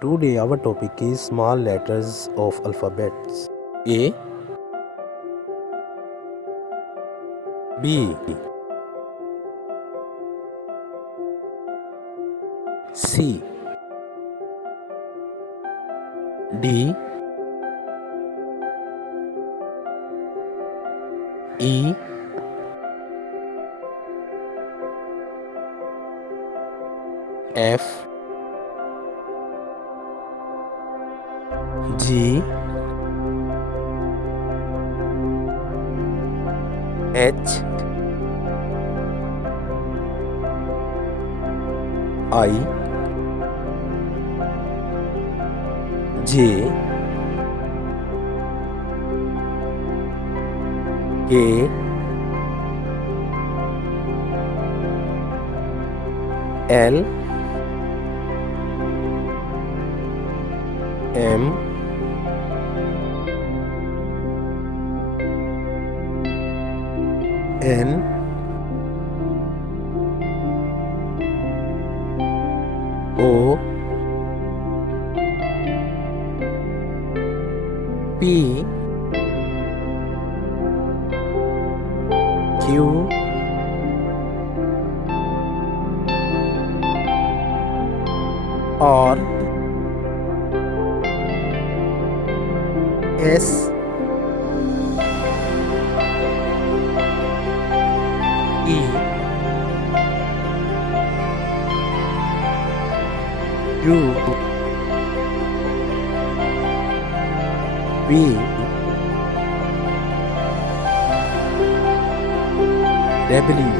Today our topic is small letters of alphabets. A, B, C, D, E, F, G, H, I, J, K, L, M, N, O, P, Q, R, S, E, U, V, W,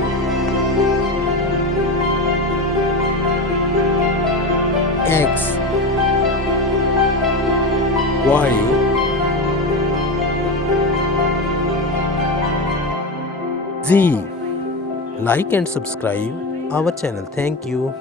X, Y, Z. Like and subscribe our channel. Thank you.